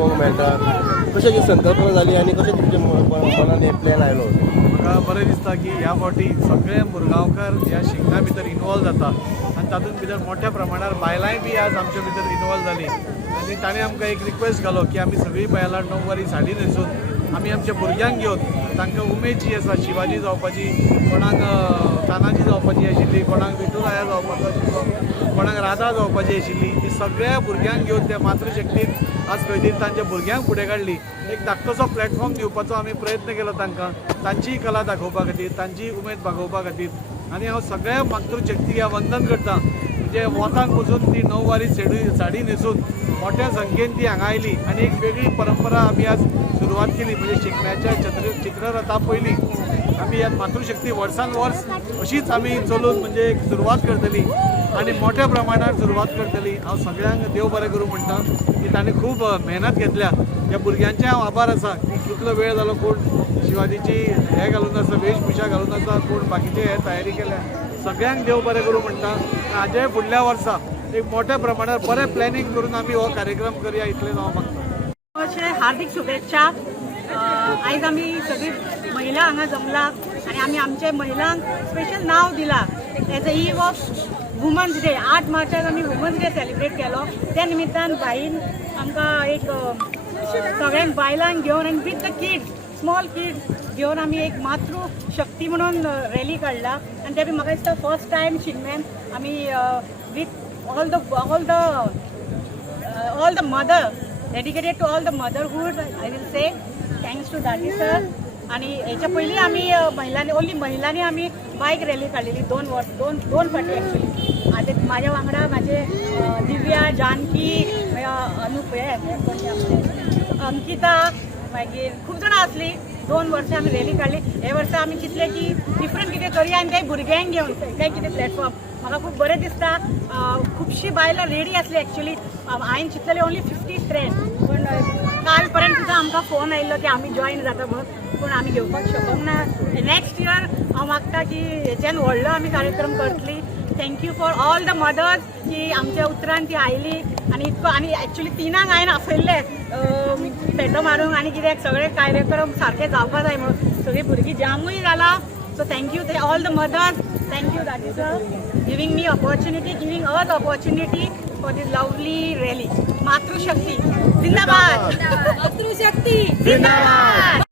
पळोवंक मेळटा. कशें जी संकल्पना जाली आनी कशें तुमच्या मनान हे प्लॅन आयलो? म्हाका बरें दिसता की ह्या फावटी सगळे मुरगांवकार ह्या शिगम्या भितर इनवॉल्व जाता आनी तातूंत भितर मोठ्या प्रमाणार बायलांय बी आज आमच्या भितर इनवॉल्व जाली आनी ताणें आमकां एक रिक्वेस्ट घालो की आमी सगळीं बायलां णववारी साडी न्हेसून आमी आमच्या भुरग्यांक घेवन तांकां उमेद जी आसा शिवाजी जावपाची, कोणाक तानाजी जावपाची आशिल्ली, कोणाक विठुराया जावपाचो आशिल्लो, कोणाक राधा जावपाची आशिल्ली, ती सगळ्या भुरग्यांक घेवन त्या मातृशक्तीन आज खंय तरी तांच्या भुरग्यांक फुडें काडली. एक धाकटोसो प्लॅटफॉर्म दिवपाचो आमी प्रयत्न केलो तांकां, तांचीय कला दाखोवपा खातीर, तांची उमेद भागोवपा खातीर. आनी हांव सगळ्या मातृशक्तीक ह्या वंदन करता म्हणजे वतान बसून ती णववारी साडी न्हेसून मोठ्या संख्येन ती हांगा आयली आनी एक वेगळी परंपरा आमी आज सुरवात केली. म्हणजे शिगम्याच्या चित्ररथा पयलीं आमी ह्या मातृशक्ती वर्सान वर्स अशीच आमी चलून म्हणजे एक सुरवात करतली आनी मोठ्या प्रमाणात सुरवात करतली. हांव सगळ्यांक देव बरें करूं म्हणटा की ताणें खूब मेहनत घेतल्या. ह्या भुरग्यांचे हांव आभार आसा की कितलो वेळ जालो कोण शिवाजीची हे घालून आसा, वेशभुशा घालून आसा, कोण बाकीचे हे तयारी केल्या. सगळ्यांक देव बरें करूं म्हणटा. हाजे फुडल्या वर्सा एक मोठ्या प्रमाणार बरें प्लॅनिंग करून आमी हो कार्यक्रम करया इतलें हांव मागता. हार्दिक शुभेच्छा. आयज आमी सगळी महिला हांगा जमला आनी आमी आमच्या महिलांक स्पेशल नाव दिला as a eve of women's day. 8 मार्चाक आमी वुमन्स डे सेलिब्रेट केलो. त्या निमित्तान बाईन आमकां एक सगळ्यांक बायलांक घेवन आनी with the kids, small kids घेवन आमी एक मातृशक्ती म्हणून रॅली काडला आनी ते बी म्हाका दिसता फर्स्ट टायम शिगम्यान आमी with all the mother, dedicated to all the motherhood. I will say thanks to Dati sir. आणि याच्या पयलीं आमी महिलांनी ओन्ली महिलांनी आमी बायक रॅली काडलेली 2 फाटी एक्चुअली. आतां म्हाज्या वांगडा म्हाजे दिव्या, जानकी, अनुप अंकिता, मागीर खूब जाणां आसली. 2 वर्सां आमी रॅली काडली. हे वर्सा आमी चिंतलें की डिफरंट कितें करया आनी ते भुरग्यांक घेवन काय कितें प्लॅटफॉर्म. म्हाका खूब बरें दिसता. खुबशीं बायलां रेडी आसली एक्चुअली. हांवें चिंतलेलें ओन्ली 50 फ्रेंड्स, पण काल पर्यंत सुद्दां आमकां फोन आयिल्लो की आमी जॉयन जाता म्हणून, पूण आमी घेवपाक शकूंक ना. नेक्स्ट इयर हांव मागता की हेच्यान व्हडलो आमी कार्यक्रम करतली. Thank you for all the mothers की आमच्या उतरान ती आयली आनी इतको. आनी एक्चुअली 3 हांवें आपयल्ले पेटो मारूंक आनी कित्याक सगळे कार्यक्रम सारके जावपा जाय म्हणून. सगळीं भुरगीं जामूय जाला. So thank you all the mothers. Thank you Dati sir giving me opportunity, giving us opportunity for this lovely rally. मातृशक्ती जिंदाबाद. मातृशक्ती जिंदाबाद.